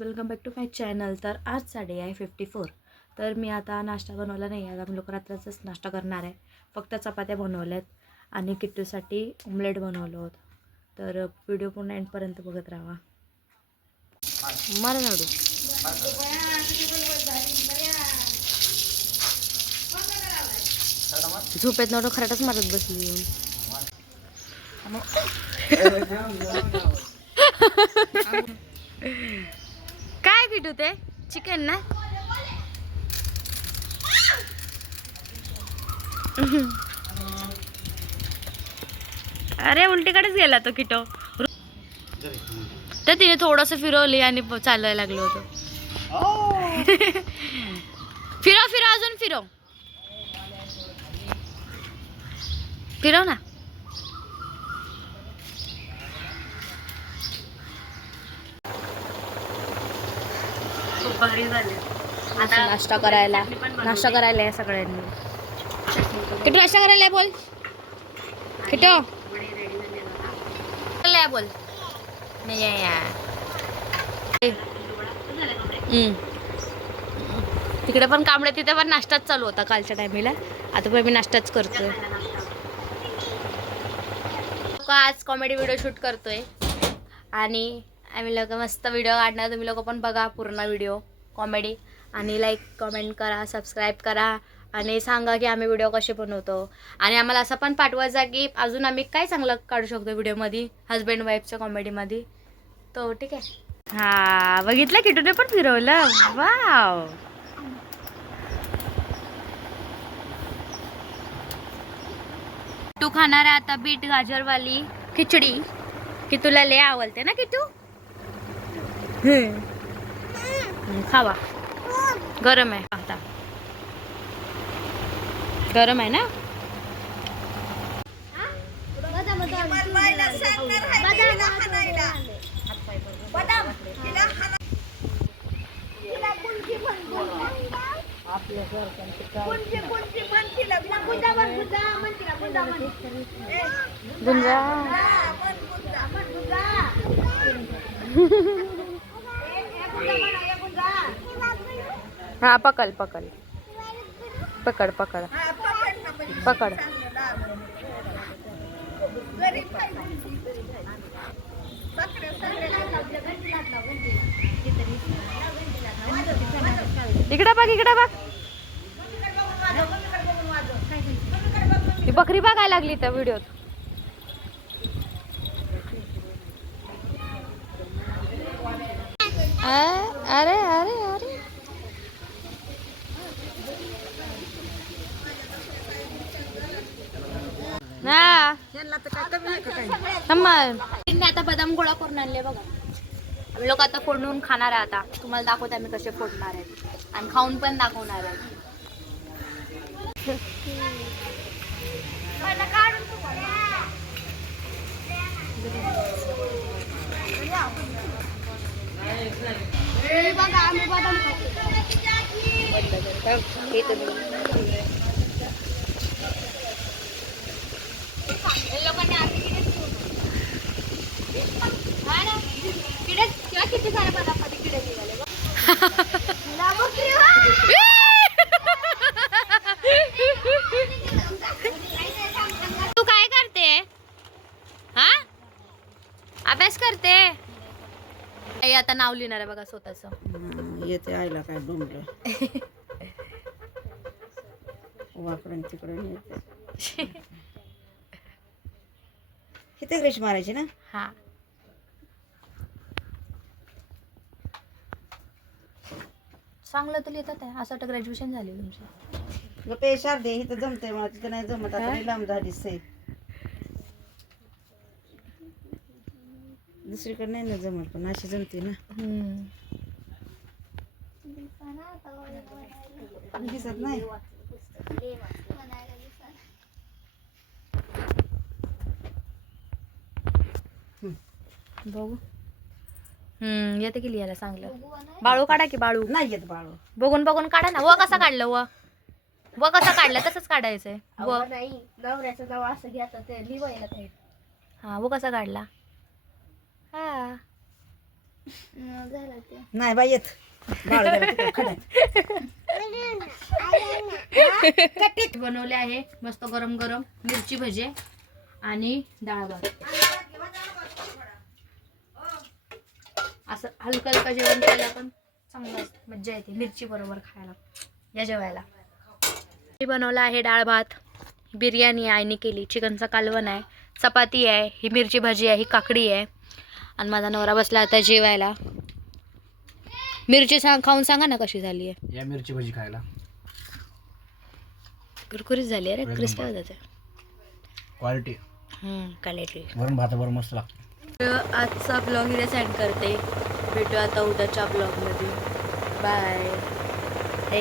Welcome back to my channel. तर आज Sunday आहे 54. तर मी आता नाश्ता बनवला नाही आहे. आम्ही लोक रात्राचाच नाश्ता करणार आहे. फक्त चपात्या बनवल्यात आणि किट्टूसाठी ऑमलेट बनवलं होतं. तर व्हिडिओ पूर्ण एंडपर्यंत बघत राहा. मार झाडू. झोपेत नव्हतं खराटच मारत बसली येऊन. काय किटू ते चिकन ना. अरे उलटीकडेच गेला तो किटो. तर तिने थोडंसं फिरवली आणि चालायला लागलो होतो. फिरव फिरव अजून फिरव फिरव ना. खूप भारी झाले. आता नाश्ता करायला या सगळ्यांनी. किटू नाश्ता करायला बोल. किटू बोल. तिकडे पण कांबळे तिथे पण नाश्ताच चालू होता कालच्या टायमीला. आता पण मी नाश्ताच करतोय. आज कॉमेडी व्हिडिओ शूट करतोय आणि आम्ही लोक मस्त व्हिडिओ काढणार. तुम्ही लोक पण बघा पूर्ण व्हिडिओ कॉमेडी आणि लाईक कमेंट करा, सबस्क्राईब करा आणि सांगा की आम्ही व्हिडिओ कसे बनवतो. आणि आम्हाला असं पण पाठवायचा की अजून आम्ही काय चांगलं काढू शकतो व्हिडिओमध्ये हजबंड वाईफच्या कॉमेडीमध्ये. तो ठीक आहे. हा बघितलं किटूने पण फिरवलं. वाव. तू खाणार आहे आता बीट गाजरवाली खिचडी की तुला लय आवडते ना किटू. खावा. गरम आहे आता. गरम आहे ना. गुंजा हा पकड पकड पकड पकड पकड. इकडे बघ इकडे बघ. ही बकरी बघायला लागली त्या व्हिडिओत. अरे अरे अरे ना. मी आता बदाम गोळा करून आणले बघा. आम्ही लोक आता फोडून खाणार आहे. आता तुम्हाला दाखवते आम्ही कसे फोडणार आहेत आणि खाऊन पण दाखवणार आहे. किती सारे बदाम किडे निघाले. तू काय करते. हा अभ्यास करते. आता नाव लिहिणार आहे बघा स्वतःच. येते आईला काय डोंबलं. वाकडून तिकडून येते. किती रेश मारायची ना. हा चांगलं तर लिहितात आहे. असं वाटतं ग्रॅज्युएशन झाली तुमची. पेशार दे इथं जमतंय मला तिथं नाही जमत. आता लांब झाली सई. दुसरीकडे नाही ना जमत पण अशी जमते ना. दिसत नाही. बघू. येते की लिहायला चांगलं. बाळू काढा की बाळू. नाही येत बाळू. बघून बघून काढा ना. व कसा काढलं व कसं काढलं तसंच काढायचंय. व नाही नवऱ्याचं नाव असं घ्यायचं ते लिवायला पाहिजे. हा व कसा काढला. हा झालं ते. नाही बाई येत बाळ जरा तिकडं खड्यात. बनवले आहे मस्त गरम गरम मिरची भजी आणि डाळ भात. असं हलकं हलकं जेवण खायला पण चांगलं असतं, मज्जा येते मिरची बरोबर खायला. या जेवायला मी बनवला आहे डाळ भात, बिर्याणी आईने केली, चिकनचा कालवण आहे, चपाती आहे, ही मिरची भाजी आहे, ही काकडी आहे आणि माझा नवरा बसला आता जेवायला. मिरची खाऊन सांगा ना कशी झाली आहे. या मिरची भजी खायला कुरकुरीत झाली आहे रे, एकदम क्रिस्पी होतं क्वालिटी. क्वालिटी. वरून भातावर मस्त लागतं. आजचा ब्लॉग इथे सेंड करते. भेटू आता उद्याच्या ब्लॉगमध्ये. बाय. हे